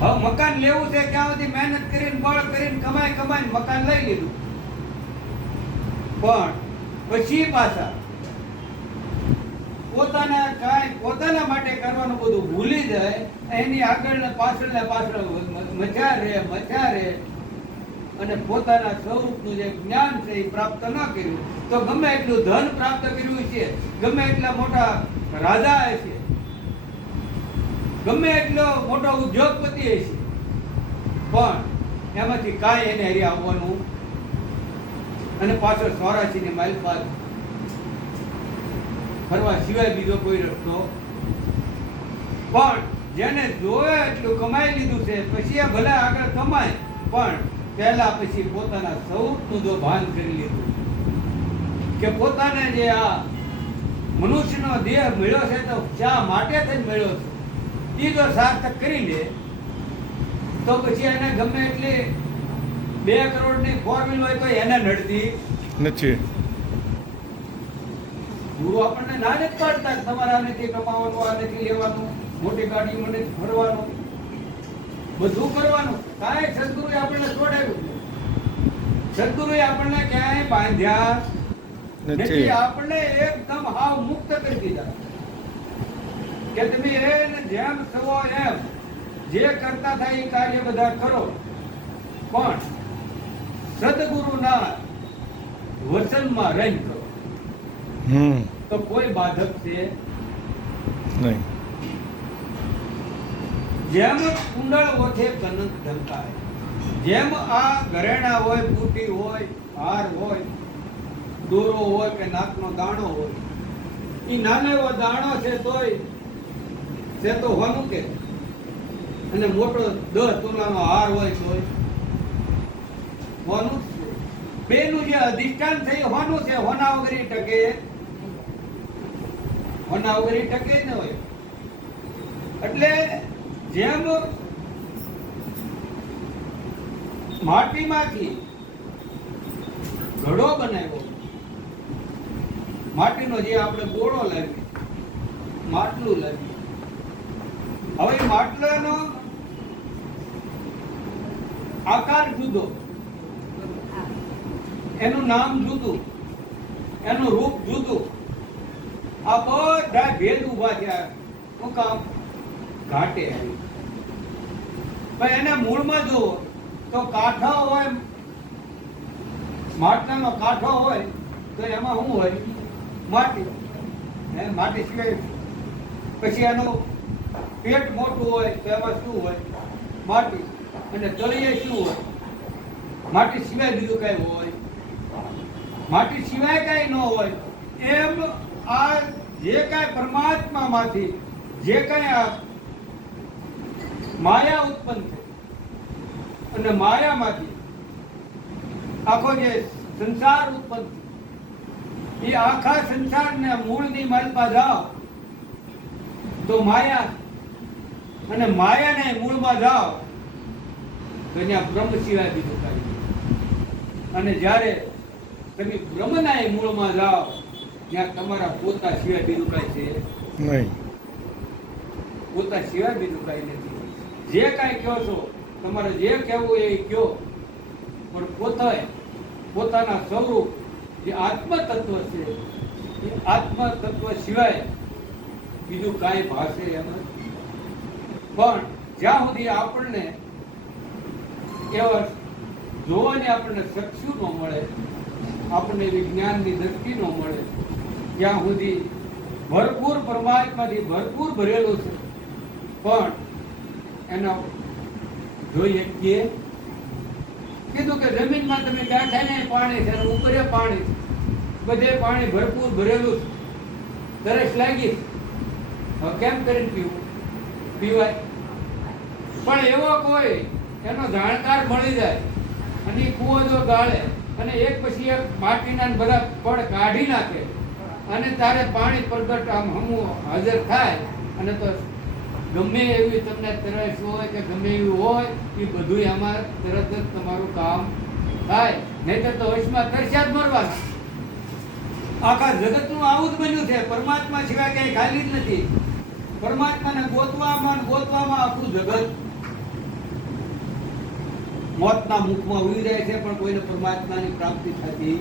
હવે મકાન લેવું છે ત્યાં સુધી મહેનત કરીને બળ કરીને કમાઈને મકાન લઈ લીધું, પણ પછી પાછા પોતાના માટે કરવાનું બધું ભૂલી જાય, એની આગળ ને પાછળ મચા રહે અને પોતાના સ્વરૂપનું જે જ્ઞાન છે એ પ્રાપ્ત ન કર્યું તો ગમે એટલું ધન પ્રાપ્ત કર્યું છે, ગમે એટલા મોટા રાજા હશે, ગમે એટલો મોટો ઉદ્યોગપતિ હશે, પણ એમાંથી કાંઈ એને હરી આવવાનું અને પાછળ 84 ની માઇલ બાદ ફરવા સિવાય બીજો કોઈ રસ્તો. પણ જેને જોયે એટલું કમાઈ લીધું છે પછી એ ભલે આગળ કમાય, પણ પહેલા પછી પોતાના સ્વરૂપનું જો ભાન કરી લીધું કે પોતાને જે આ મનુષ્યનો દેહ મળ્યો છે તો શા માટે જ મળ્યો છે, એ જો સાર્થક કરી લે તો પછી એને ગમે એટલી 2 કરોડની 4 વ્હીલ હોય તો એને નડતી નથી. ગુરુ આપણને ના જ પાડતા તમારે આ નથી કમાવાનું, આ નથી લેવાનું, મોટી ગાડીમાં નથી ફરવાનું, બધું કરવાનું. કાંઈ સદગુરુએ આપણને છોડાવ્યું, સદગુરુએ આપણને ક્યાંય બાંધ્યા નથી, આપણને એકદમ હાવ મુક્ત કરી દીધા કે તમે એને જેમ છો એમ જે કરતા થાય એ કાર્ય બધા કરો, પણ સદગુરુના વચનમાં રહીને કરો તો કોઈ બાધક છે નહીં. જેમ કુંડળ ઓછે કનક ઢંકાય, જેમ આ ઘરેણા હોય, બુટી હોય, હાર હોય, દોરો હોય કે નાકનો દાણો હોય, એ નાનો એવો દાણો છે તોય છે તો હોનું કે, અને મોટો 10 તોલાનો હાર હોય તોય હોનું જ છે. બેનું જે અધિષ્ઠાન છે એ હોનું છે, હોના વગર ટકે, હોના વગર ટકે ન હોય. એટલે જેમ માટીમાંથી ઘડો બનાવ્યો, માટીનો જે આપણે ગોળો લાવી, માટલું લાવી, હવે માટલાનો આકાર જુદો, એનું નામ જુદું, એનું રૂપ જુદું, આ બધા ભેદ ઉભા થયા. શું કામ? ઘાટે આવી. પણ એને મૂળમાં જુઓ તો કાંઠો હોય, માટલાનો કાંઠો હોય તો એમાં શું હોય? માટી. માટી સિવાય પછી એનું પેટ મોટું હોય તો એમાં શું હોય? માટી. અને તળિયે શું હોય? માટી સિવાય બીજું કઈ હોય? માટી સિવાય કઈ ન હોય. એમ આ જે કાંઈ પરમાત્મામાંથી જે કાંઈ આ માયા ઉત્પન્ન થઈ અને માયામાંથી આખો જે સંસાર ઉત્પન્ન થયો, એ આખા સંસારના મૂળની માલપા જાઓ તો માયા, અને માયાને મૂળમાં જાઓ તો ત્યાં બ્રહ્મ સિવાય બીજું કાંઈ. અને જ્યારે તમે બ્રહ્મના મૂળમાં જાઓ ત્યાં તમારા પોતા સિવાય બીજું કાંઈ છે નહીં. પોતા સિવાય બીજું કાંઈ નથી. જે કાંઈ કહો છો તમારે જે કહેવું એ કહો, પણ પોતાના સ્વરૂપ જે આત્મ તત્વ છે એ આત્મ તત્વ સિવાય બીજું કાંઈ ભાષે એમ નથી. પણ જ્યાં સુધી આપણને એવા જોવાની આપણને ચક્ષુ ન મળે, આપણને વિજ્ઞાનની દ્રષ્ટિ ન મળે, ત્યાં સુધી ભરપૂર પરમાત્માથી ભરપૂર ભરેલું છે, પણ એનો જોઈએ કે કીધું કે જમીનમાં તમે બેઠા ને પાણી છે, ઉપર પાણી છે, બધે પાણી ભરપૂર ભરેલું છે, તરસ લાગી, હવે કેમ કરીને પીવાય? પણ એવો કોઈ એનો જાણકાર મળી જાય અને કૂવો જો ગાળે અને એક પછી એક માટીના બધા પડ કાઢી નાખે અને તારે પાણી પ્રગટ આમ હમું હાજર થાય, અને તો ગમે એવી તમને તરસ હોય કે ગમે એવું હોય એ બધું એમાં તરત જ તમારું કામ થાય. નહીં તો વશમાં તરસ્યા જ મરવાના. આખા જગતનું આવું જ બન્યું છે. પરમાત્મા સિવાય કઈ ખાલી જ નથી. પરમાત્માને ગોતવામાં આખું જગત મોતના મુખમાં ઉઈ રહે છે પણ કોઈને પરમાત્માની પ્રાપ્તિ થતી